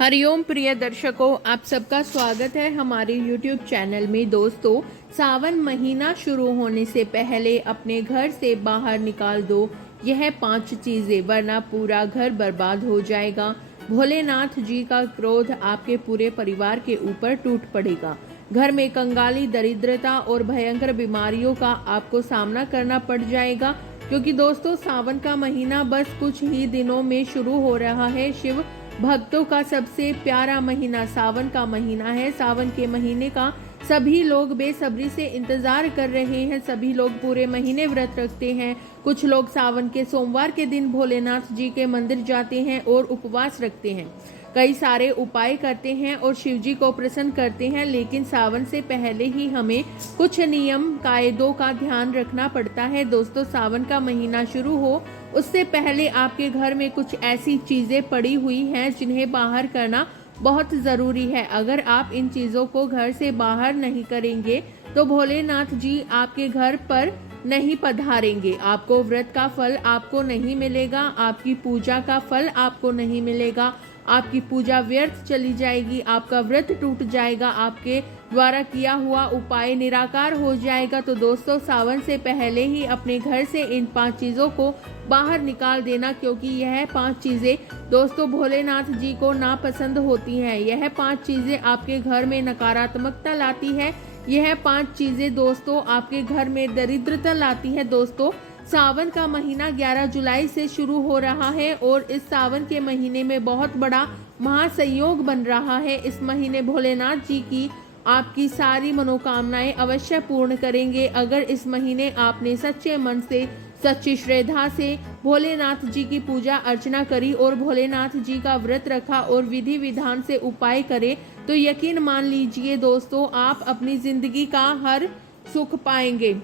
हरिओम प्रिय दर्शकों, आप सबका स्वागत है हमारे YouTube चैनल में। दोस्तों, सावन महीना शुरू होने से पहले अपने घर से बाहर निकाल दो यह 5 चीजें, वरना पूरा घर बर्बाद हो जाएगा। भोलेनाथ जी का क्रोध आपके पूरे परिवार के ऊपर टूट पड़ेगा। घर में कंगाली, दरिद्रता और भयंकर बीमारियों का आपको सामना करना पड़ जाएगा, क्योंकि दोस्तों सावन का महीना बस कुछ ही दिनों में शुरू हो रहा है। शिव भक्तों का सबसे प्यारा महीना सावन का महीना है। सावन के महीने का सभी लोग बेसब्री से इंतजार कर रहे हैं। सभी लोग पूरे महीने व्रत रखते हैं। कुछ लोग सावन के सोमवार के दिन भोलेनाथ जी के मंदिर जाते हैं और उपवास रखते हैं। कई सारे उपाय करते हैं और शिव जी को प्रसन्न करते हैं, लेकिन सावन से पहले ही हमें कुछ नियम कायदों का ध्यान रखना पड़ता है। दोस्तों, सावन का महीना शुरू हो उससे पहले आपके घर में कुछ ऐसी चीजें पड़ी हुई हैं जिन्हें बाहर करना बहुत जरूरी है। अगर आप इन चीजों को घर से बाहर नहीं करेंगे तो भोलेनाथ जी आपके घर पर नहीं पधारेंगे। आपको व्रत का फल आपको नहीं मिलेगा, आपकी पूजा का फल आपको नहीं मिलेगा, आपकी पूजा व्यर्थ चली जाएगी, आपका व्रत टूट जाएगा, आपके द्वारा किया हुआ उपाय निराकार हो जाएगा। तो दोस्तों, सावन से पहले ही अपने घर से इन 5 चीजों को बाहर निकाल देना, क्योंकि यह 5 चीजें दोस्तों भोलेनाथ जी को नापसंद होती हैं। यह 5 चीजें आपके घर में नकारात्मकता लाती है। यह 5 चीजें दोस्तों आपके घर में दरिद्रता लाती है। दोस्तों, सावन का महीना 11 जुलाई से शुरू हो रहा है और इस सावन के महीने में बहुत बड़ा महासंयोग बन रहा है। इस महीने भोलेनाथ जी की आपकी सारी मनोकामनाएं अवश्य पूर्ण करेंगे। अगर इस महीने आपने सच्चे मन से, सच्ची श्रद्धा से भोलेनाथ जी की पूजा अर्चना करी और भोलेनाथ जी का व्रत रखा और विधि विधान से उपाय करे, तो यकीन मान लीजिए दोस्तों, आप अपनी जिंदगी का हर सुख पाएंगे।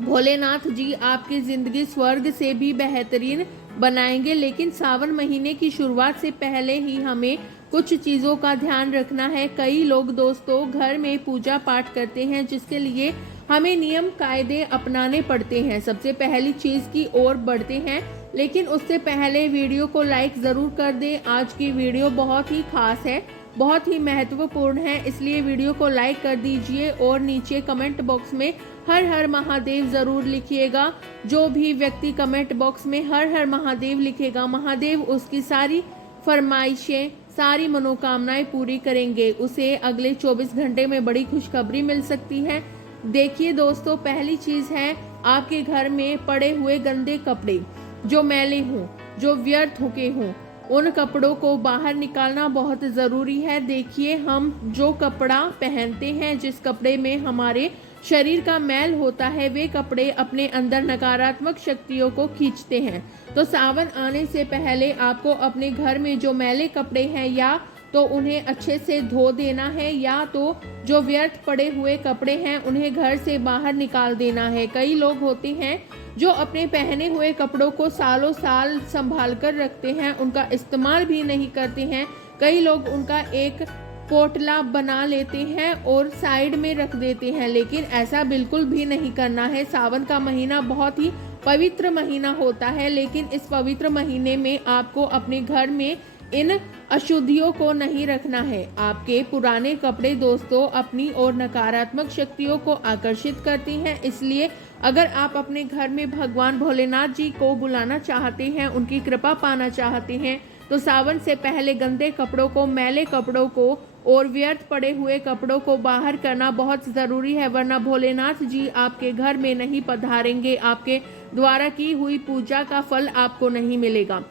भोलेनाथ जी आपकी जिंदगी स्वर्ग से भी बेहतरीन बनाएंगे। लेकिन सावन महीने की शुरुआत से पहले ही हमें कुछ चीजों का ध्यान रखना है। कई लोग दोस्तों घर में पूजा पाठ करते हैं, जिसके लिए हमें नियम कायदे अपनाने पड़ते हैं। सबसे पहली चीज की ओर बढ़ते हैं, लेकिन उससे पहले वीडियो को लाइक जरूर कर दें। आज की वीडियो बहुत ही खास है, बहुत ही महत्वपूर्ण है, इसलिए वीडियो को लाइक कर दीजिए और नीचे कमेंट बॉक्स में हर हर महादेव जरूर लिखिएगा। जो भी व्यक्ति कमेंट बॉक्स में हर हर महादेव लिखेगा, महादेव उसकी सारी फरमाइशें, सारी मनोकामनाएं पूरी करेंगे। उसे अगले 24 घंटे में बड़ी खुशखबरी मिल सकती है। देखिए दोस्तों, पहली चीज है आपके घर में पड़े हुए गंदे कपड़े, जो मैले हों, जो व्यर्थ होके हों, उन कपड़ों को बाहर निकालना बहुत ज़रूरी है। देखिए, हम जो कपड़ा पहनते हैं, जिस कपड़े में हमारे शरीर का मैल होता है, वे कपड़े अपने अंदर नकारात्मक शक्तियों को खींचते हैं। तो सावन आने से पहले आपको अपने घर में जो मैले कपड़े हैं, या तो उन्हें अच्छे से धो देना है, या तो जो व्यर्थ पड़े हुए कपड़े हैं उन्हें घर से बाहर निकाल देना है। कई लोग होते हैं जो अपने पहने हुए कपड़ों को सालों साल संभाल कर रखते हैं, उनका इस्तेमाल भी नहीं करते हैं। कई लोग उनका एक पोटला बना लेते हैं और साइड में रख देते हैं, लेकिन ऐसा बिल्कुल भी नहीं करना है। सावन का महीना बहुत ही पवित्र महीना होता है, लेकिन इस पवित्र महीने में आपको अपने घर में इन अशुद्धियों को नहीं रखना है। आपके पुराने कपड़े दोस्तों अपनी ओर नकारात्मक शक्तियों को आकर्षित करती हैं, इसलिए अगर आप अपने घर में भगवान भोलेनाथ जी को बुलाना चाहते हैं, उनकी कृपा पाना चाहते हैं, तो सावन से पहले गंदे कपड़ों को, मैले कपड़ों को और व्यर्थ पड़े हुए कपड़ों को बाहर करना बहुत जरूरी है, वरना भोलेनाथ जी आपके घर में नहीं पधारेंगे। आपके द्वारा की हुई पूजा का फल आपको नहीं मिलेगा।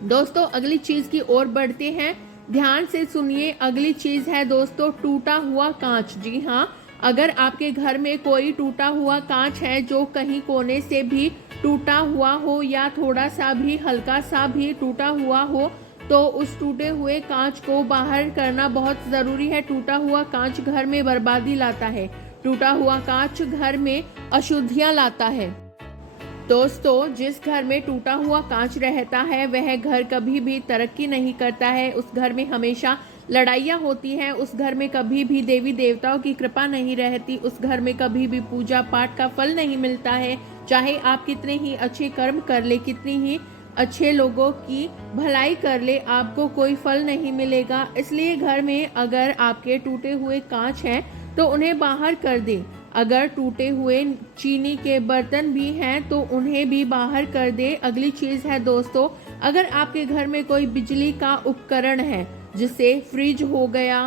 दोस्तों, अगली चीज की ओर बढ़ते हैं। ध्यान से सुनिए, अगली चीज है दोस्तों टूटा हुआ कांच। जी हाँ, अगर आपके घर में कोई टूटा हुआ कांच है, जो कहीं कोने से भी टूटा हुआ हो या थोड़ा सा भी, हल्का सा भी टूटा हुआ हो, तो उस टूटे हुए कांच को बाहर करना बहुत जरूरी है। टूटा हुआ कांच घर में बर्बादी लाता है। टूटा हुआ कांच घर में अशुद्धियां लाता है। दोस्तों, जिस घर में टूटा हुआ कांच रहता है, वह घर कभी भी तरक्की नहीं करता है। उस घर में हमेशा लड़ाइयाँ होती हैं। उस घर में कभी भी देवी देवताओं की कृपा नहीं रहती। उस घर में कभी भी पूजा पाठ का फल नहीं मिलता है। चाहे आप कितने ही अच्छे कर्म कर ले, कितनी ही अच्छे लोगों की भलाई कर ले, आपको कोई फल नहीं मिलेगा। इसलिए घर में अगर आपके टूटे हुए कांच हैं तो उन्हें बाहर कर दें। अगर टूटे हुए चीनी के बर्तन भी हैं तो उन्हें भी बाहर कर दे। अगली चीज है दोस्तों, अगर आपके घर में कोई बिजली का उपकरण है, जिससे फ्रिज हो गया,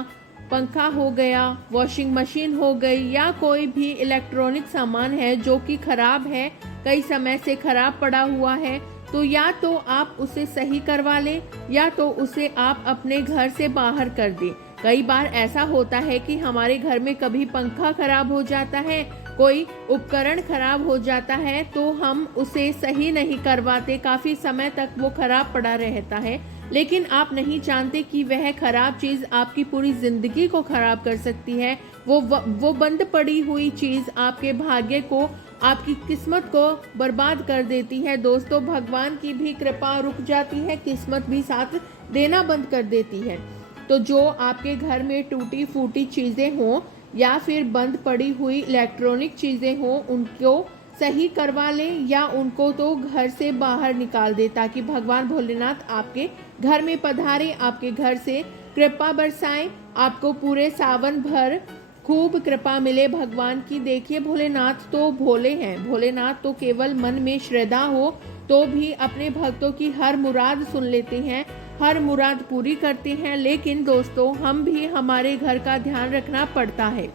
पंखा हो गया, वॉशिंग मशीन हो गई, या कोई भी इलेक्ट्रॉनिक सामान है जो कि खराब है, कई समय से खराब पड़ा हुआ है, तो या तो आप उसे सही करवा लें या तो उसे आप अपने घर से बाहर कर दें। कई बार ऐसा होता है कि हमारे घर में कभी पंखा खराब हो जाता है, कोई उपकरण खराब हो जाता है, तो हम उसे सही नहीं करवाते, काफी समय तक वो खराब पड़ा रहता है। लेकिन आप नहीं जानते कि वह खराब चीज आपकी पूरी जिंदगी को खराब कर सकती है। वो बंद पड़ी हुई चीज आपके भाग्य को, आपकी किस्मत को बर्बाद कर देती है। दोस्तों, भगवान की भी कृपा रुक जाती है, किस्मत भी साथ देना बंद कर देती है। तो जो आपके घर में टूटी फूटी चीजें हों या फिर बंद पड़ी हुई इलेक्ट्रॉनिक चीजें हों, उनको सही करवा लें या उनको तो घर से बाहर निकाल दे, ताकि भगवान भोलेनाथ आपके घर में पधारे, आपके घर से कृपा बरसाएं, आपको पूरे सावन भर खूब कृपा मिले भगवान की। देखिए, भोलेनाथ तो भोले हैं, भोलेनाथ तो केवल मन में श्रद्धा हो तो भी अपने भक्तों की हर मुराद सुन लेते हैं, हर मुराद पूरी करते हैं। लेकिन दोस्तों, हम भी हमारे घर का ध्यान रखना पड़ता है।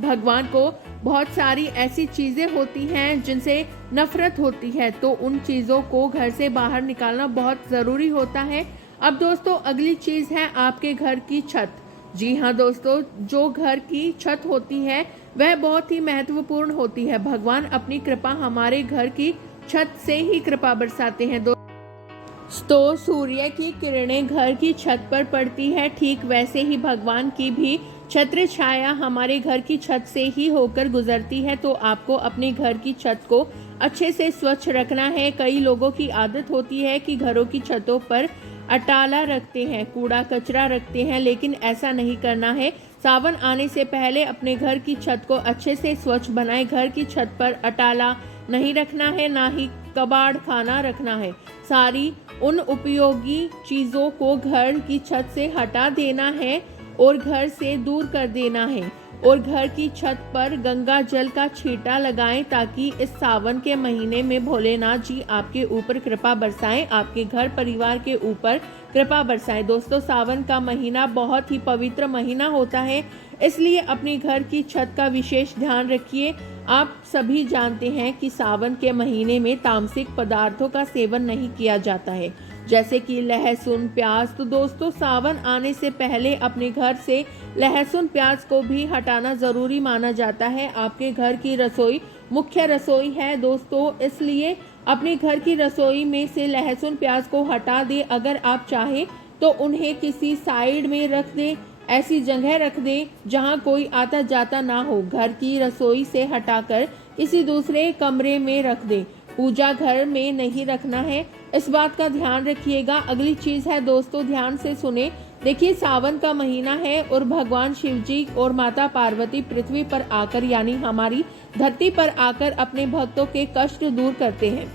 भगवान को बहुत सारी ऐसी चीजें होती हैं जिनसे नफरत होती है, तो उन चीजों को घर से बाहर निकालना बहुत जरूरी होता है। अब दोस्तों, अगली चीज है आपके घर की छत। जी हाँ दोस्तों, जो घर की छत होती है वह बहुत ही महत्वपूर्ण होती है। भगवान अपनी कृपा हमारे घर की छत से ही कृपा बरसाते हैं। तो सूर्य की किरणें घर की छत पर पड़ती है, ठीक वैसे ही भगवान की भी छत्र छाया हमारे घर की छत से ही होकर गुजरती है। तो आपको अपने घर की छत को अच्छे से स्वच्छ रखना है। कई लोगों की आदत होती है कि घरों की छतों पर अटाला रखते हैं, कूड़ा कचरा रखते हैं, लेकिन ऐसा नहीं करना है। सावन आने से पहले अपने घर की छत को अच्छे से स्वच्छ बनाएं। घर की छत पर अटाला नहीं रखना है, ना ही कबाड़ खाना रखना है। सारी उन उपयोगी चीजों को घर की छत से हटा देना है और घर से दूर कर देना है। और घर की छत पर गंगा जल का छींटा लगाएं, ताकि इस सावन के महीने में भोलेनाथ जी आपके ऊपर कृपा बरसाएं, आपके घर परिवार के ऊपर कृपा बरसाएं। दोस्तों, सावन का महीना बहुत ही पवित्र महीना होता है, इसलिए अपने घर की छत का विशेष ध्यान रखिए। आप सभी जानते हैं कि सावन के महीने में तामसिक पदार्थों का सेवन नहीं किया जाता है, जैसे कि लहसुन, प्याज। तो दोस्तों, सावन आने से पहले अपने घर से लहसुन प्याज को भी हटाना जरूरी माना जाता है। आपके घर की रसोई मुख्य रसोई है दोस्तों, इसलिए अपने घर की रसोई में से लहसुन प्याज को हटा दें। अगर आप चाहें तो उन्हें किसी साइड में रख दें, ऐसी जगह रख दें जहां कोई आता जाता ना हो। घर की रसोई से हटाकर किसी दूसरे कमरे में रख दें। पूजा घर में नहीं रखना है, इस बात का ध्यान रखिएगा। अगली चीज है दोस्तों, ध्यान से सुने। देखिए, सावन का महीना है और भगवान शिव जी और माता पार्वती पृथ्वी पर आकर, यानी हमारी धरती पर आकर अपने भक्तों के कष्ट दूर करते हैं।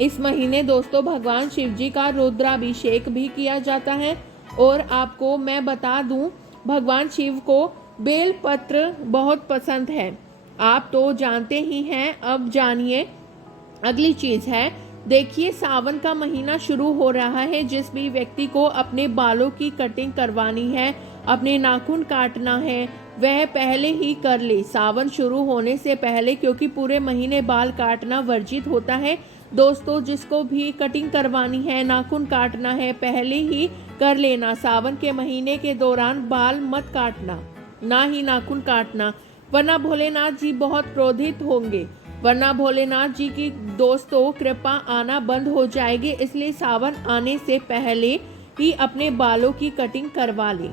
इस महीने दोस्तों भगवान शिव जी का रुद्राभिषेक भी किया जाता है। और आपको मैं बता दूं, भगवान शिव को बेल पत्र बहुत पसंद है, आप तो जानते ही हैं। अब जानिए अगली चीज है। देखिए, सावन का महीना शुरू हो रहा है। जिस भी व्यक्ति को अपने बालों की कटिंग करवानी है, अपने नाखून काटना है, वह पहले ही कर ले, सावन शुरू होने से पहले, क्योंकि पूरे महीने बाल काटना वर्जित होता है। दोस्तों, जिसको भी कटिंग करवानी है, नाखून काटना है, पहले ही कर लेना। सावन के महीने के दौरान बाल मत काटना, ना ही नाखून काटना, वरना भोलेनाथ जी बहुत क्रोधित होंगे, वरना भोलेनाथ जी की दोस्तों कृपा आना बंद हो जाएगी। इसलिए सावन आने से पहले ही अपने बालों की कटिंग करवा ले,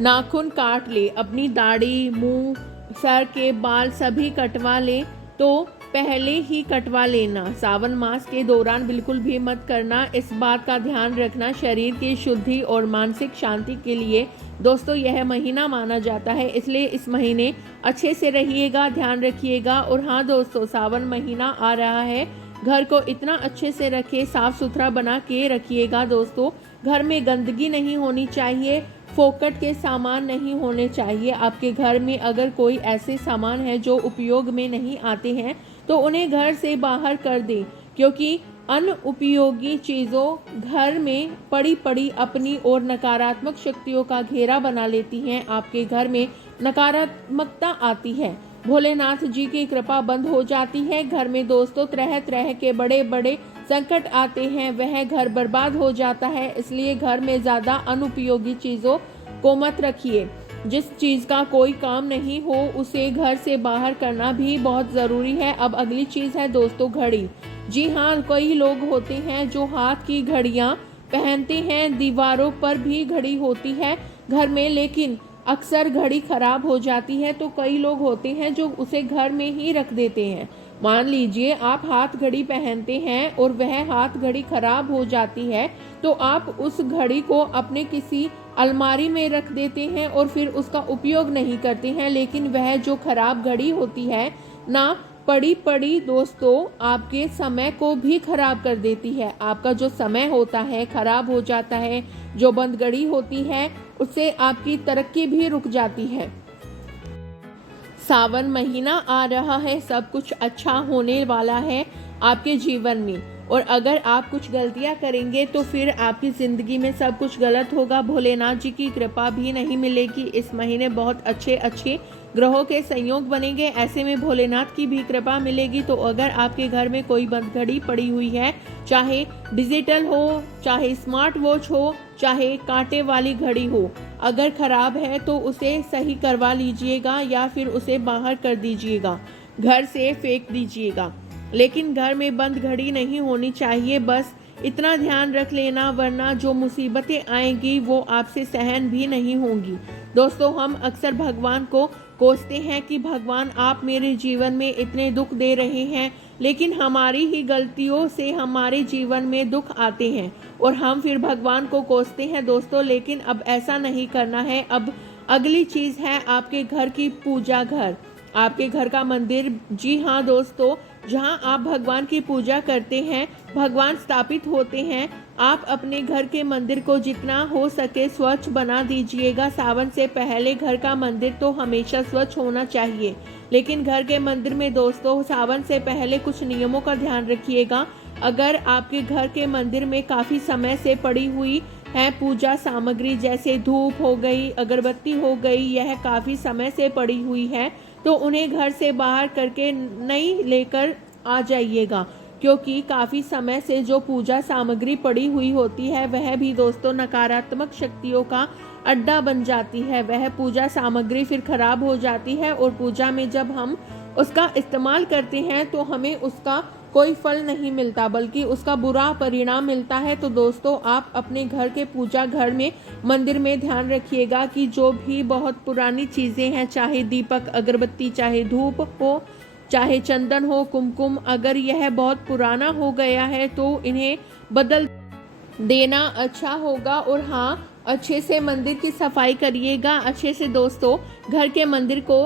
नाखून काट ले, अपनी दाढ़ी, मुंह, सर के बाल सभी कटवा ले, तो पहले ही कटवा लेना। सावन मास के दौरान बिल्कुल भी मत करना, इस बात का ध्यान रखना। शरीर की शुद्धि और मानसिक शांति के लिए दोस्तों यह महीना माना जाता है, इसलिए इस महीने अच्छे से रहिएगा, ध्यान रखिएगा। और हाँ दोस्तों, सावन महीना आ रहा है, घर को इतना अच्छे से रखें, साफ सुथरा बना के रखिएगा दोस्तों। घर में गंदगी नहीं होनी चाहिए, फोकट के सामान नहीं होने चाहिए। आपके घर में अगर कोई ऐसे सामान है जो उपयोग में नहीं आते हैं तो उन्हें घर से बाहर कर दें, क्योंकि अनुपयोगी चीज़ों घर में पड़ी पड़ी अपनी और नकारात्मक शक्तियों का घेरा बना लेती हैं। आपके घर में नकारात्मकता आती है, भोलेनाथ जी की कृपा बंद हो जाती है। घर में दोस्तों तरह तरह के बड़े बड़े संकट आते हैं, वह घर बर्बाद हो जाता है। इसलिए घर में ज़्यादा अनुपयोगी चीज़ों को मत रखिए। जिस चीज़ का कोई काम नहीं हो उसे घर से बाहर करना भी बहुत ज़रूरी है। अब अगली चीज़ है दोस्तों घड़ी। जी हाँ, कई लोग होते हैं जो हाथ की घड़ियाँ पहनते हैं, दीवारों पर भी घड़ी होती है घर में, लेकिन अक्सर घड़ी खराब हो जाती है। तो कई लोग होते हैं जो उसे घर में ही रख देते हैं। मान लीजिए आप हाथ घड़ी पहनते हैं और वह हाथ घड़ी खराब हो जाती है, तो आप उस घड़ी को अपने किसी अलमारी में रख देते हैं और फिर उसका उपयोग नहीं करते हैं। लेकिन वह जो खराब घड़ी होती है ना, पड़ी पड़ी दोस्तों आपके समय को भी खराब कर देती है। आपका जो समय होता है खराब हो जाता है। जो बंद घड़ी होती है उससे आपकी तरक्की भी रुक जाती है। सावन महीना आ रहा है, सब कुछ अच्छा होने वाला है आपके जीवन में। और अगर आप कुछ गलतियां करेंगे तो फिर आपकी ज़िंदगी में सब कुछ गलत होगा। भोलेनाथ जी की कृपा भी नहीं मिलेगी। इस महीने बहुत अच्छे अच्छे ग्रहों के संयोग बनेंगे, ऐसे में भोलेनाथ की भी कृपा मिलेगी। तो अगर आपके घर में कोई बंद घड़ी पड़ी हुई है, चाहे डिजिटल हो, चाहे स्मार्ट वॉच हो, चाहे कांटे वाली घड़ी हो, अगर खराब है तो उसे सही करवा लीजिएगा या फिर उसे बाहर कर दीजिएगा, घर से फेंक दीजिएगा। लेकिन घर में बंद घड़ी नहीं होनी चाहिए, बस इतना ध्यान रख लेना, वरना जो मुसीबतें आएंगी वो आपसे सहन भी नहीं होंगी। दोस्तों, हम अक्सर भगवान को कोसते हैं कि भगवान आप मेरे जीवन में इतने दुख दे रहे हैं, लेकिन हमारी ही गलतियों से हमारे जीवन में दुख आते हैं और हम फिर भगवान को कोसते हैं दोस्तों। लेकिन अब ऐसा नहीं करना है। अब अगली चीज़ है आपके घर की पूजा घर, आपके घर का मंदिर। जी हाँ दोस्तों, जहाँ आप भगवान की पूजा करते हैं, भगवान स्थापित होते हैं, आप अपने घर के मंदिर को जितना हो सके स्वच्छ बना दीजिएगा। सावन से पहले घर का मंदिर तो हमेशा स्वच्छ होना चाहिए, लेकिन घर के मंदिर में दोस्तों सावन से पहले कुछ नियमों का ध्यान रखिएगा। अगर आपके घर के मंदिर में काफ़ी समय से पड़ी हुई है पूजा सामग्री, जैसे धूप हो गई, अगरबत्ती हो गई, यह काफ़ी समय से पड़ी हुई है, तो उन्हें घर से बाहर करके नई लेकर आ जाइएगा। क्योंकि काफ़ी समय से जो पूजा सामग्री पड़ी हुई होती है वह भी दोस्तों नकारात्मक शक्तियों का अड्डा बन जाती है। वह पूजा सामग्री फिर खराब हो जाती है और पूजा में जब हम उसका इस्तेमाल करते हैं तो हमें उसका कोई फल नहीं मिलता, बल्कि उसका बुरा परिणाम मिलता है। तो दोस्तों, आप अपने घर के पूजा घर में, मंदिर में ध्यान रखिएगा कि जो भी बहुत पुरानी चीज़ें हैं, चाहे दीपक, अगरबत्ती, चाहे धूप हो, चाहे चंदन हो, कुमकुम, अगर यह बहुत पुराना हो गया है तो इन्हें बदल देना अच्छा होगा। और हाँ, अच्छे से मंदिर की सफाई करिएगा, अच्छे से दोस्तों घर के मंदिर को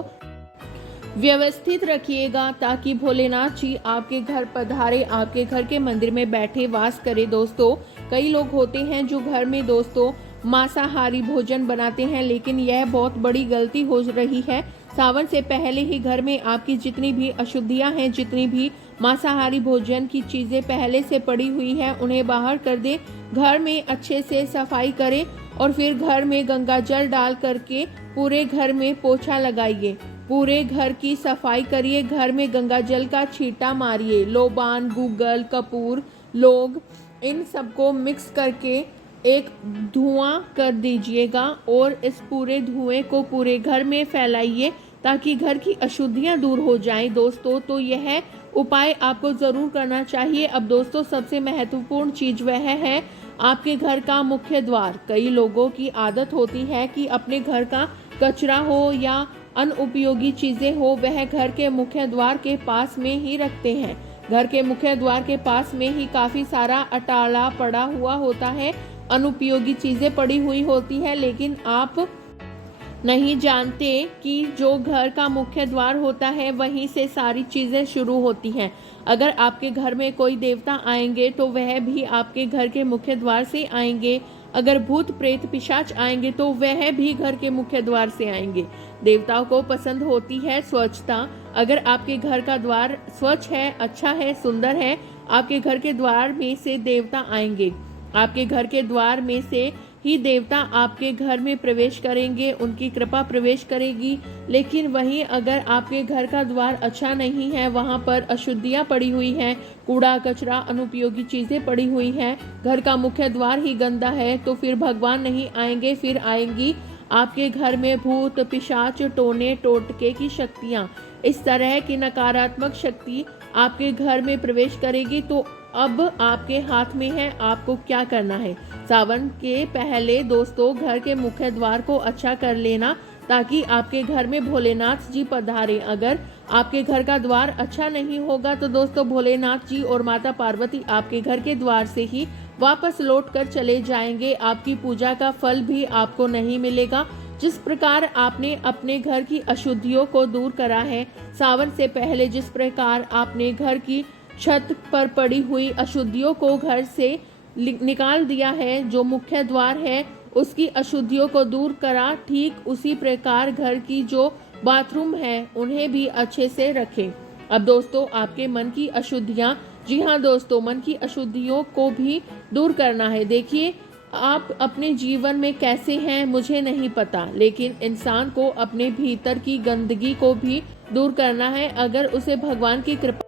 व्यवस्थित रखिएगा, ताकि भोलेनाथ जी आपके घर पधारे, आपके घर के मंदिर में बैठे वास करे। दोस्तों, कई लोग होते हैं जो घर में दोस्तों मांसाहारी भोजन बनाते हैं, लेकिन यह बहुत बड़ी गलती हो रही है। सावन से पहले ही घर में आपकी जितनी भी अशुद्धियां हैं, जितनी भी मांसाहारी भोजन की चीज़ें पहले से पड़ी हुई हैं, उन्हें बाहर कर दें। घर में अच्छे से सफाई करें और फिर घर में गंगा जल डाल करके पूरे घर में पोछा लगाइए, पूरे घर की सफाई करिए, घर में गंगा जल का छींटा मारिए। लोबान, गूगल, कपूर, लोग, इन सबको मिक्स करके एक धुआं कर दीजिएगा और इस पूरे धुएं को पूरे घर में फैलाइए, ताकि घर की अशुद्धियां दूर हो जाएं दोस्तों। तो यह उपाय आपको ज़रूर करना चाहिए। अब दोस्तों, सबसे महत्वपूर्ण चीज़ वह है आपके घर का मुख्य द्वार। कई लोगों की आदत होती है कि अपने घर का कचरा हो या अनुपयोगी चीज़ें हो, वह घर के मुख्य द्वार के पास में ही रखते हैं। घर के मुख्य द्वार के पास में ही काफ़ी सारा अटाला पड़ा हुआ होता है, अनुपयोगी चीज़ें पड़ी हुई होती है। लेकिन आप नहीं जानते कि जो घर का मुख्य द्वार होता है वहीं से सारी चीज़ें शुरू होती हैं। अगर आपके घर में कोई देवता आएंगे तो वह भी आपके घर के मुख्य द्वार से आएंगे। अगर भूत प्रेत पिशाच आएंगे तो वह भी घर के मुख्य द्वार से आएंगे। देवताओं को पसंद होती है स्वच्छता। अगर आपके घर का द्वार स्वच्छ है, अच्छा है, सुंदर है, आपके घर के द्वार में से देवता आएंगे। आपके घर के द्वार में से ही देवता आपके घर में प्रवेश करेंगे, उनकी कृपा प्रवेश करेगी। लेकिन वहीं अगर आपके घर का द्वार अच्छा नहीं है, वहां पर अशुद्धियां पड़ी हुई हैं, कूड़ा कचरा अनुपयोगी चीजें पड़ी हुई हैं, घर का मुख्य द्वार ही गंदा है, तो फिर भगवान नहीं आएंगे, फिर आएंगी आपके घर में भूत पिशाच टोने टोटके की शक्तियां। इस तरह की नकारात्मक शक्ति आपके घर में प्रवेश करेगी। तो अब आपके हाथ में है आपको क्या करना है। सावन के पहले दोस्तों घर के मुख्य द्वार को अच्छा कर लेना ताकि आपके घर में भोलेनाथ जी पधारे। अगर आपके घर का द्वार अच्छा नहीं होगा तो दोस्तों भोलेनाथ जी और माता पार्वती आपके घर के द्वार से ही वापस लौट कर चले जाएंगे। आपकी पूजा का फल भी आपको नहीं मिलेगा। जिस प्रकार आपने अपने घर की अशुद्धियों को दूर करा है, सावन से पहले जिस प्रकार आपने घर की छत पर पड़ी हुई अशुद्धियों को घर से निकाल दिया है, जो मुख्य द्वार है उसकी अशुद्धियों को दूर करा, ठीक उसी प्रकार घर की जो बाथरूम है उन्हें भी अच्छे से रखें। अब दोस्तों आपके मन की अशुद्धियां, जी हाँ दोस्तों, मन की अशुद्धियों को भी दूर करना है। देखिए आप अपने जीवन में कैसे हैं मुझे नहीं पता, लेकिन इंसान को अपने भीतर की गंदगी को भी दूर करना है अगर उसे भगवान की कृपा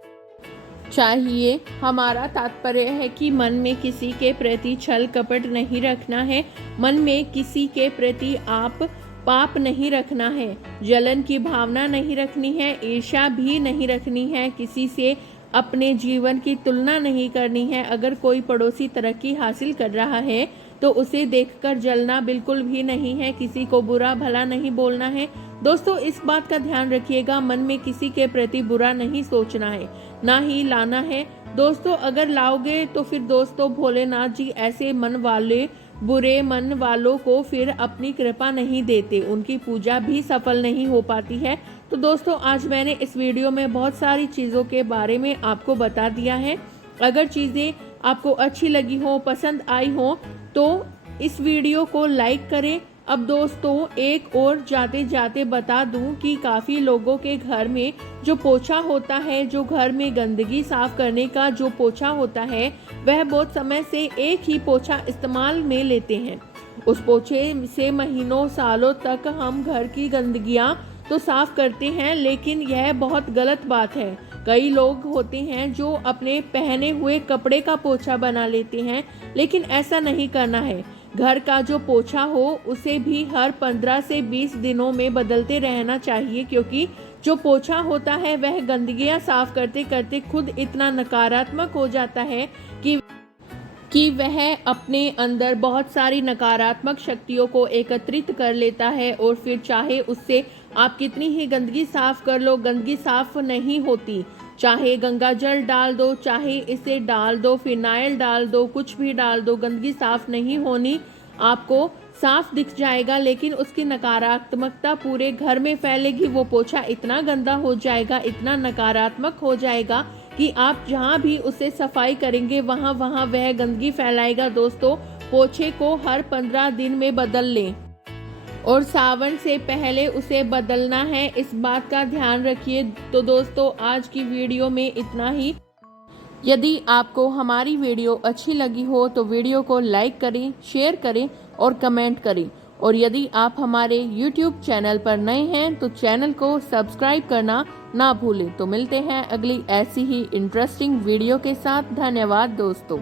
चाहिए। हमारा तात्पर्य है कि मन में किसी के प्रति छल कपट नहीं रखना है, मन में किसी के प्रति आप पाप नहीं रखना है, जलन की भावना नहीं रखनी है, ईर्ष्या भी नहीं रखनी है, किसी से अपने जीवन की तुलना नहीं करनी है। अगर कोई पड़ोसी तरक्की हासिल कर रहा है तो उसे देखकर जलना बिल्कुल भी नहीं है, किसी को बुरा भला नहीं बोलना है। दोस्तों इस बात का ध्यान रखिएगा, मन में किसी के प्रति बुरा नहीं सोचना है, ना ही लाना है। दोस्तों अगर लाओगे तो फिर दोस्तों भोलेनाथ जी ऐसे मन वाले बुरे मन वालों को फिर अपनी कृपा नहीं देते, उनकी पूजा भी सफल नहीं हो पाती है। तो दोस्तों आज मैंने इस वीडियो में बहुत सारी चीज़ों के बारे में आपको बता दिया है। अगर चीज़ें आपको अच्छी लगी हो, पसंद आई हो तो इस वीडियो को लाइक करें। अब दोस्तों एक और जाते जाते बता दूं कि काफ़ी लोगों के घर में जो पोछा होता है, जो घर में गंदगी साफ करने का जो पोछा होता है, वह बहुत समय से एक ही पोछा इस्तेमाल में लेते हैं। उस पोछे से महीनों सालों तक हम घर की गंदगियां तो साफ करते हैं, लेकिन यह बहुत गलत बात है। कई लोग होते हैं जो अपने पहने हुए कपड़े का पोछा बना लेते हैं, लेकिन ऐसा नहीं करना है। घर का जो पोछा हो उसे भी हर 15 से 20 दिनों में बदलते रहना चाहिए, क्योंकि जो पोछा होता है वह गंदगियां साफ करते करते खुद इतना नकारात्मक हो जाता है कि वह अपने अंदर बहुत सारी नकारात्मक शक्तियों को एकत्रित कर लेता है और फिर चाहे उससे आप कितनी ही गंदगी साफ कर लो, गंदगी साफ नहीं होती। चाहे गंगा जल डाल दो, चाहे इसे डाल दो, फिनाइल डाल दो, कुछ भी डाल दो, गंदगी साफ नहीं होनी। आपको साफ दिख जाएगा लेकिन उसकी नकारात्मकता पूरे घर में फैलेगी। वो पोछा इतना गंदा हो जाएगा, इतना नकारात्मक हो जाएगा कि आप जहाँ भी उसे सफाई करेंगे वहाँ वह गंदगी फैलाएगा। दोस्तों पोछे को हर 15 दिन में बदल लें और सावन से पहले उसे बदलना है, इस बात का ध्यान रखिए। तो दोस्तों आज की वीडियो में इतना ही। यदि आपको हमारी वीडियो अच्छी लगी हो तो वीडियो को लाइक करें, शेयर करें और कमेंट करें। और यदि आप हमारे YouTube चैनल पर नए हैं तो चैनल को सब्सक्राइब करना ना भूलें। तो मिलते हैं अगली ऐसी ही इंटरेस्टिंग वीडियो के साथ। धन्यवाद दोस्तों।